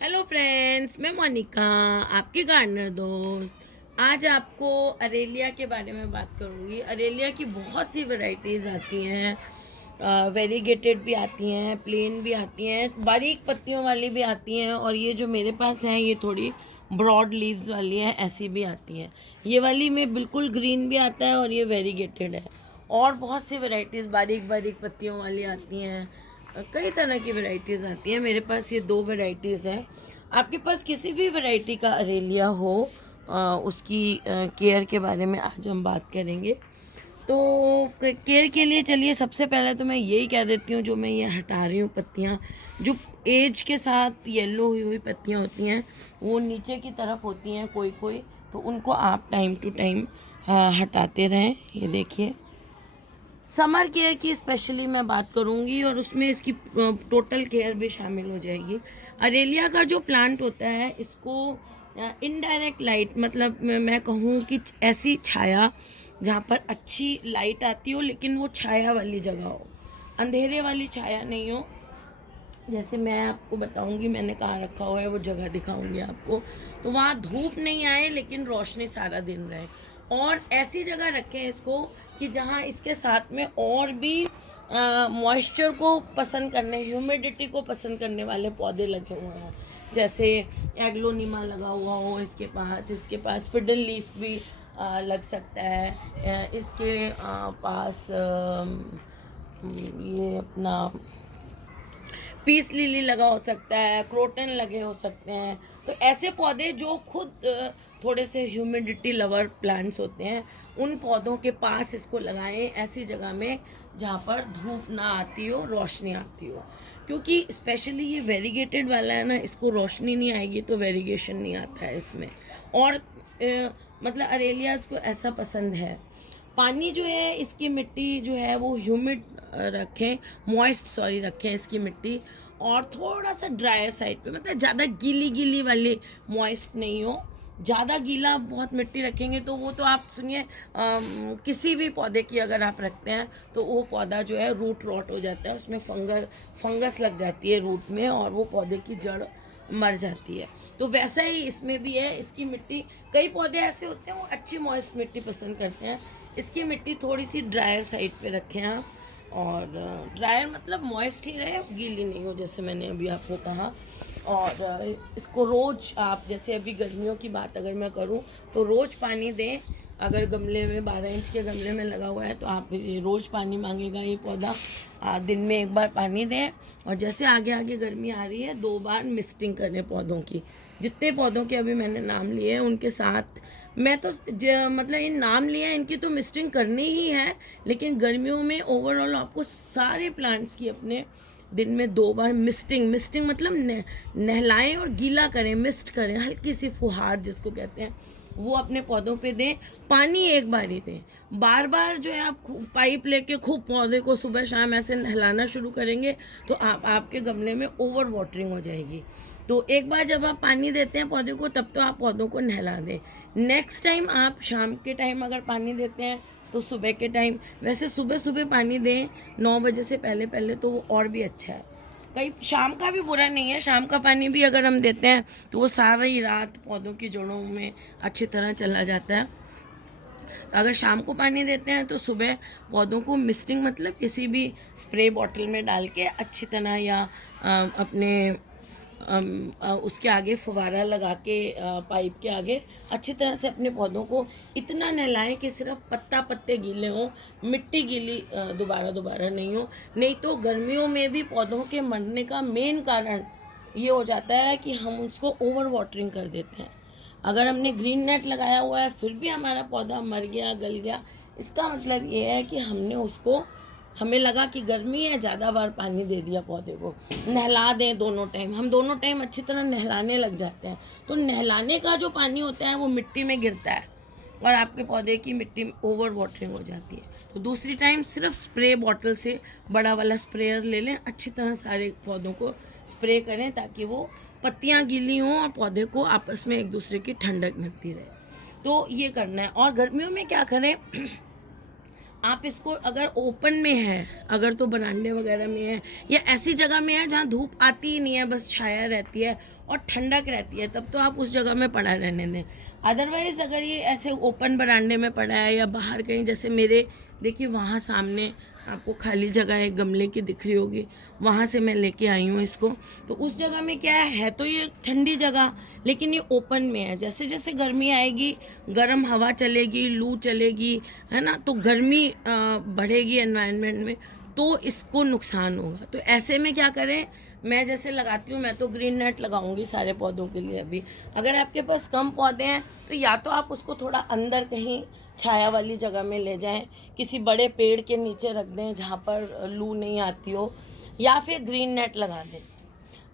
Hello friends, मैं मोनिका, आपकी gardener दोस्त। आज आपको अरेलिया के बारे में बात करूँगी। अरेलिया की बहुत सी वैरायटीज़ आती हैं, वेरीगेटेड भी आती हैं, प्लेन भी आती हैं, बारीक पत्तियों वाली भी आती हैं, और ये जो मेरे पास हैं ये थोड़ी ब्रॉड लीव्स वाली हैं, ऐसी भी आती हैं। ये वाली में बिल्कुल ग्रीन भी आता है और ये वेरीगेटेड है। और बहुत सी वैरायटीज़ बारीक बारीक पत्तियों वाली आती हैं। कई तरह की वैरायटीज़ आती हैं। मेरे पास ये दो वैरायटीज़ हैं। आपके पास किसी भी वैरायटी का अरेलिया हो, उसकी केयर के बारे में आज हम बात करेंगे। तो केयर के लिए चलिए, सबसे पहले तो मैं यही कह देती हूँ, जो मैं ये हटा रही हूँ पत्तियाँ, जो एज के साथ येलो हुई हुई पत्तियाँ होती हैं वो नीचे की तरफ होती हैं कोई कोई, तो उनको आप टाइम टू टाइम हटाते रहें। ये देखिए, समर केयर की स्पेशली मैं बात करूंगी और उसमें इसकी टोटल केयर भी शामिल हो जाएगी। अरेलिया का जो प्लांट होता है, इसको इनडायरेक्ट लाइट, मतलब मैं कहूँ कि ऐसी छाया जहाँ पर अच्छी लाइट आती हो, लेकिन वो छाया वाली जगह हो, अंधेरे वाली छाया नहीं हो। जैसे मैं आपको बताऊंगी, मैंने कहाँ रखा हुआ है वो जगह दिखाऊंगी आपको। तो वहाँ धूप नहीं आए लेकिन रोशनी सारा दिन रहे। और ऐसी जगह रखें इसको कि जहाँ इसके साथ में और भी मॉइस्चर को पसंद करने, ह्यूमिडिटी को पसंद करने वाले पौधे लगे हुए हों। जैसे एग्लोनिमा लगा हुआ हो इसके पास फिडल लीफ भी लग सकता है। इसके पास ये अपना पीस लिली लगा हो सकता है, क्रोटन लगे हो सकते हैं। तो ऐसे पौधे जो खुद थोड़े से ह्यूमिडिटी लवर प्लांट्स होते हैं, उन पौधों के पास इसको लगाएं, ऐसी जगह में जहाँ पर धूप ना आती हो, रोशनी आती हो। क्योंकि स्पेशली ये वेरीगेटेड वाला है ना, इसको रोशनी नहीं आएगी तो वेरीगेशन नहीं आता है इसमें। और मतलब अरेलियाज को ऐसा पसंद है। पानी जो है, इसकी मिट्टी जो है वो ह्यूमिड रखें, मॉइस्ट सॉरी रखें इसकी मिट्टी। और थोड़ा सा ड्रायर साइड पे, मतलब ज़्यादा गीली गीली वाली मॉइस्ट नहीं हो। ज़्यादा गीला बहुत मिट्टी रखेंगे तो वो तो आप सुनिए, किसी भी पौधे की अगर आप रखते हैं तो वो पौधा जो है रूट रॉट हो जाता है, उसमें फंगस लग जाती है रूट में, और वो पौधे की जड़ मर जाती है। तो वैसा ही इसमें भी है। इसकी मिट्टी, कई पौधे ऐसे होते हैं वो अच्छी मॉइस्ट मिट्टी पसंद करते हैं। इसकी मिट्टी थोड़ी सी ड्रायर साइड पे रखें आप। और ड्रायर मतलब मॉइस्ट ही रहे, गीली नहीं हो, जैसे मैंने अभी आपको कहा। और इसको रोज़ आप, जैसे अभी गर्मियों की बात अगर मैं करूँ तो रोज़ पानी दें। अगर गमले में 12 इंच के गमले में लगा हुआ है तो आप रोज़ पानी मांगेगा ये पौधा। दिन में एक बार पानी दें। और जैसे आगे आगे गर्मी आ रही है, 2 बार मिस्टिंग करें पौधों की। जितने पौधों के अभी मैंने नाम लिए हैं उनके साथ मैं तो मतलब इन नाम लिए हैं, इनकी तो मिस्टिंग करनी ही है। लेकिन गर्मियों में ओवरऑल आपको सारे प्लांट्स की अपने दिन में 2 बार मिस्टिंग, मतलब नहलाएं और गीला करें, मिस्ट करें, हल्की सी फुहार जिसको कहते हैं, वो अपने पौधों पे दें। पानी एक बार ही दें। बार बार जो है आप पाइप लेके खूब पौधे को सुबह शाम ऐसे नहलाना शुरू करेंगे तो आपके गमले में ओवर वाटरिंग हो जाएगी। तो एक बार जब आप पानी देते हैं पौधे को, तब तो आप पौधों को नहला दें। नेक्स्ट टाइम आप शाम के टाइम अगर पानी देते हैं तो सुबह के टाइम, वैसे सुबह सुबह पानी दें 9 बजे से पहले पहले, तो वो और भी अच्छा है। कई शाम का भी बुरा नहीं है, शाम का पानी भी अगर हम देते हैं तो वो सारी रात पौधों की जड़ों में अच्छी तरह चला जाता है। अगर शाम को पानी देते हैं तो सुबह पौधों को मिस्टिंग, मतलब किसी भी स्प्रे बॉटल में डाल के अच्छी तरह, या अपने उसके आगे फुवारा लगा के, पाइप के आगे अच्छी तरह से अपने पौधों को इतना नहलाएं कि सिर्फ पत्ते गीले हों, मिट्टी गीली दोबारा दोबारा नहीं हो। नहीं तो गर्मियों में भी पौधों के मरने का मेन कारण ये हो जाता है कि हम उसको ओवर वाटरिंग कर देते हैं। अगर हमने ग्रीन नेट लगाया हुआ है फिर भी हमारा पौधा मर गया, गल गया, इसका मतलब ये है कि हमने उसको, हमें लगा कि गर्मी है, ज़्यादा बार पानी दे दिया पौधे को। नहला दें दोनों टाइम, हम दोनों टाइम अच्छी तरह नहलाने लग जाते हैं तो नहलाने का जो पानी होता है वो मिट्टी में गिरता है और आपके पौधे की मिट्टी में ओवर वाटरिंग हो जाती है। तो दूसरी टाइम सिर्फ स्प्रे बॉटल से बड़ा वाला स्प्रेयर ले लें, अच्छी तरह सारे पौधों को स्प्रे करें ताकि वो पत्तियाँ गीली हों और पौधे को आपस में एक दूसरे की ठंडक मिलती रहे। तो ये करना है। और गर्मियों में क्या करें, आप इसको अगर ओपन में है, अगर तो बरामदे वगैरह में है या ऐसी जगह में है जहाँ धूप आती ही नहीं है, बस छाया रहती है और ठंडक रहती है, तब तो आप उस जगह में पड़ा रहने दें। अदरवाइज़ अगर ये ऐसे ओपन बरामदे में पड़ा है या बाहर कहीं, जैसे मेरे देखिए वहाँ सामने आपको खाली जगह है गमले की दिख रही होगी, वहाँ से मैं लेके आई हूँ इसको। तो उस जगह में क्या है तो ये ठंडी जगह, लेकिन ये ओपन में है। जैसे जैसे गर्मी आएगी, गर्म हवा चलेगी, लू चलेगी, है ना, तो गर्मी बढ़ेगी एनवायरनमेंट में, तो इसको नुकसान होगा। तो ऐसे में क्या करें, मैं जैसे लगाती हूँ, मैं तो ग्रीन नेट लगाऊंगी सारे पौधों के लिए। अभी अगर आपके पास कम पौधे हैं तो या तो आप उसको थोड़ा अंदर कहीं छाया वाली जगह में ले जाएं, किसी बड़े पेड़ के नीचे रख दें जहाँ पर लू नहीं आती हो, या फिर ग्रीन नेट लगा दें।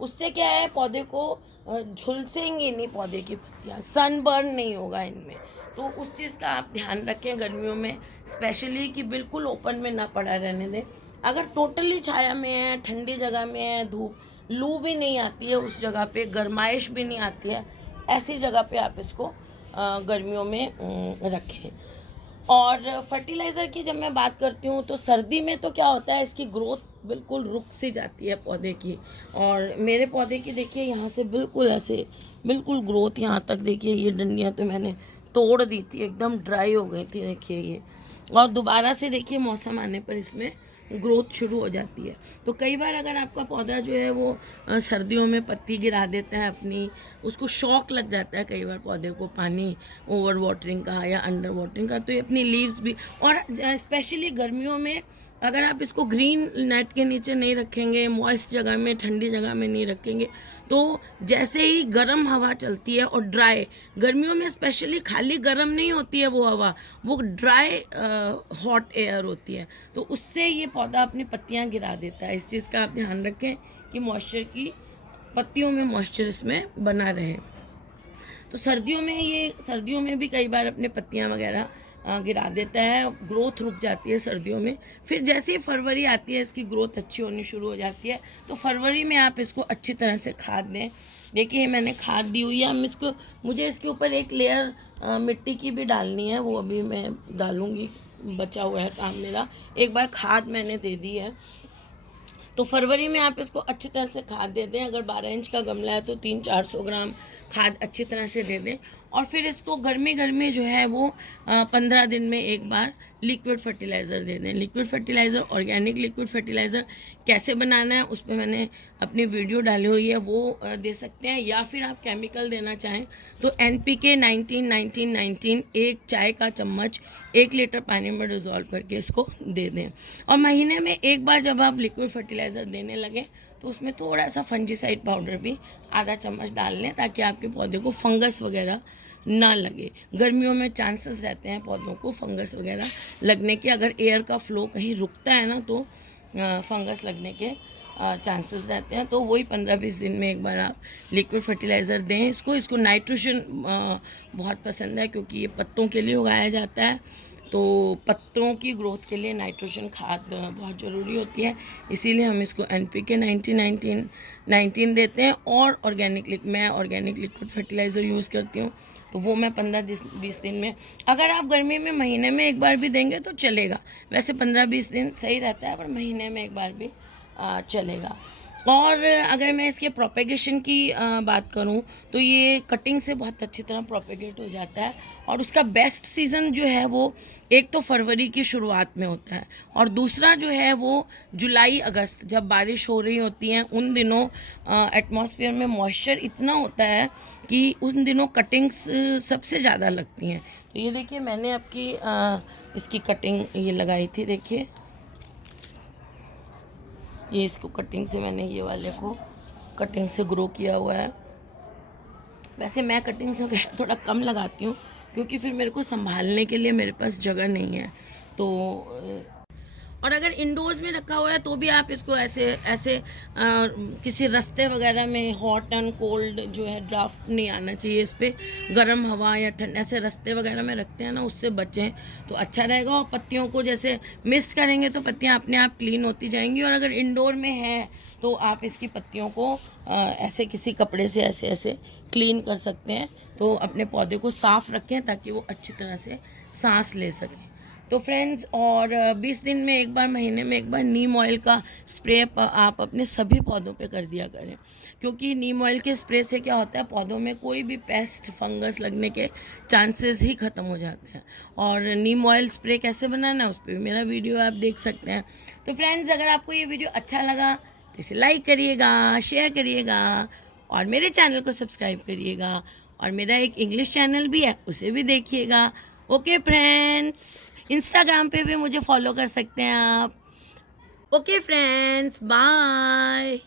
उससे क्या है, पौधे को झुलसेंगी नहीं, पौधे की पत्तियाँ सनबर्न नहीं होगा इनमें। तो उस चीज़ का आप ध्यान रखें गर्मियों में स्पेशली, कि बिल्कुल ओपन में ना पड़ा रहने दें। अगर टोटली छाया में है, ठंडी जगह में है, धूप लू भी नहीं आती है उस जगह पे, गर्माइश भी नहीं आती है, ऐसी जगह पे आप इसको गर्मियों में रखें। और फर्टिलाइज़र की जब मैं बात करती हूँ तो सर्दी में तो क्या होता है, इसकी ग्रोथ बिल्कुल रुक सी जाती है पौधे की। और मेरे पौधे की देखिए यहाँ से बिल्कुल ऐसे बिल्कुल ग्रोथ यहाँ तक, देखिए ये डंडियाँ तो मैंने तोड़ दी थी, एकदम ड्राई हो गई थी देखिए ये। और दोबारा से देखिए मौसम आने पर इसमें ग्रोथ शुरू हो जाती है। तो कई बार अगर आपका पौधा जो है वो सर्दियों में पत्ती गिरा देता है अपनी, उसको शौक लग जाता है कई बार पौधे को पानी ओवर वाटरिंग का या अंडर वाटरिंग का, तो ये अपनी लीव्स भी, और स्पेशली गर्मियों में अगर आप इसको ग्रीन नेट के नीचे नहीं रखेंगे, मॉइस्ट जगह में, ठंडी जगह में नहीं रखेंगे, तो जैसे ही गर्म हवा चलती है और ड्राई, गर्मियों में स्पेशली खाली गर्म नहीं होती है वो हवा, वो ड्राई हॉट एयर होती है, तो उससे ये पौधा अपनी पत्तियां गिरा देता है। इस चीज़ का आप ध्यान रखें कि मॉइस्चर की, पत्तियों में मॉइस्चर इसमें बना रहे। तो सर्दियों में भी कई बार अपने पत्तियां वगैरह गिरा देता है, ग्रोथ रुक जाती है सर्दियों में। फिर जैसे ही फरवरी आती है इसकी ग्रोथ अच्छी होनी शुरू हो जाती है, तो फरवरी में आप इसको अच्छी तरह से खाद दें। देखिए मैंने खाद दी हुई है, हम इसको, मुझे इसके ऊपर एक लेयर मिट्टी की भी डालनी है, वो अभी मैं डालूँगी, बचा हुआ है काम मेरा। एक बार खाद मैंने दे दी है, तो फरवरी में आप इसको अच्छी तरह से खाद दे दें। अगर 12 इंच का गमला है तो 300-400 ग्राम खाद अच्छी तरह से दे दें। और फिर इसको गर्मी जो है वो 15 दिन में एक बार लिक्विड फर्टिलाइज़र दे दें। Liquid fertiliser, organic liquid fertiliser कैसे बनाना है उस पर मैंने अपनी वीडियो डाली हुई है, वो दे सकते हैं। या फिर आप केमिकल देना चाहें तो NPK 19-19-19 एक चाय का चम्मच 1 लीटर पानी में डिज़ोल्व करके इसको दे दें। और महीने में एक बार जब आप लिक्विड फर्टिलाइज़र देने लगें तो उसमें थोड़ा सा फंजीसाइड पाउडर भी आधा चम्मच डाल लें, ताकि आपके पौधे को फंगस वगैरह ना लगे। गर्मियों में चांसेस रहते हैं पौधों को फंगस वगैरह लगने के, अगर एयर का फ्लो कहीं रुकता है ना तो फंगस लगने के चांसेस रहते हैं। तो वही 15-20 दिन में एक बार आप लिक्विड फर्टिलाइज़र दें इसको नाइट्रोजन बहुत पसंद है, क्योंकि ये पत्तों के लिए उगाया जाता है, तो पत्तों की ग्रोथ के लिए नाइट्रोजन खाद बहुत ज़रूरी होती है, इसीलिए हम इसको NPK 19-19-19 देते हैं। और मैं ऑर्गेनिक लिक्विड फर्टिलाइज़र यूज़ करती हूँ, तो वो मैं 15-20 दिन में, अगर आप गर्मी में महीने में एक बार भी देंगे तो चलेगा। वैसे 15-20 दिन सही रहता है, पर महीने में एक बार भी चलेगा। और अगर मैं इसके प्रोपेगेशन की बात करूं तो ये कटिंग से बहुत अच्छी तरह प्रोपेगेट हो जाता है। और उसका बेस्ट सीज़न जो है वो एक तो फरवरी की शुरुआत में होता है, और दूसरा जो है वो जुलाई अगस्त, जब बारिश हो रही होती हैं उन दिनों एटमॉस्फेयर में मॉइस्चर इतना होता है कि उन दिनों कटिंग्स सबसे ज़्यादा लगती हैं। तो ये देखिए मैंने आपकी इसकी कटिंग ये लगाई थी, देखिए ये इसको कटिंग से मैंने ये वाले को कटिंग से ग्रो किया हुआ है। वैसे मैं कटिंग से थोड़ा कम लगाती हूँ, क्योंकि फिर मेरे को संभालने के लिए मेरे पास जगह नहीं है। तो और अगर इंडोर्स में रखा हुआ है तो भी आप इसको ऐसे ऐसे किसी रास्ते वगैरह में, हॉट एंड कोल्ड जो है ड्राफ्ट नहीं आना चाहिए इस पर, गर्म हवा या ठंड ऐसे रास्ते वगैरह में रखते हैं ना, उससे बचें तो अच्छा रहेगा। और पत्तियों को जैसे मिस्ट करेंगे तो पत्तियां अपने आप क्लीन होती जाएंगी। और अगर इंडोर में है तो आप इसकी पत्तियों को ऐसे किसी कपड़े से ऐसे ऐसे क्लीन कर सकते हैं, तो अपने पौधे को साफ़ रखें ताकि वो अच्छी तरह से सांस ले सकें। तो फ्रेंड्स, और 20 दिन में एक बार, महीने में एक बार नीम ऑयल का स्प्रे आप अपने सभी पौधों पे कर दिया करें, क्योंकि नीम ऑयल के स्प्रे से क्या होता है, पौधों में कोई भी पेस्ट फंगस लगने के चांसेस ही ख़त्म हो जाते हैं। और नीम ऑयल स्प्रे कैसे बनाना है उस पर भी मेरा वीडियो आप देख सकते हैं। तो फ्रेंड्स, अगर आपको ये वीडियो अच्छा लगा तो इसे लाइक करिएगा, शेयर करिएगा और मेरे चैनल को सब्सक्राइब करिएगा। और मेरा एक इंग्लिश चैनल भी है, उसे भी देखिएगा। ओके फ्रेंड्स, इंस्टाग्राम पे भी मुझे फॉलो कर सकते हैं आप। Okay friends, bye.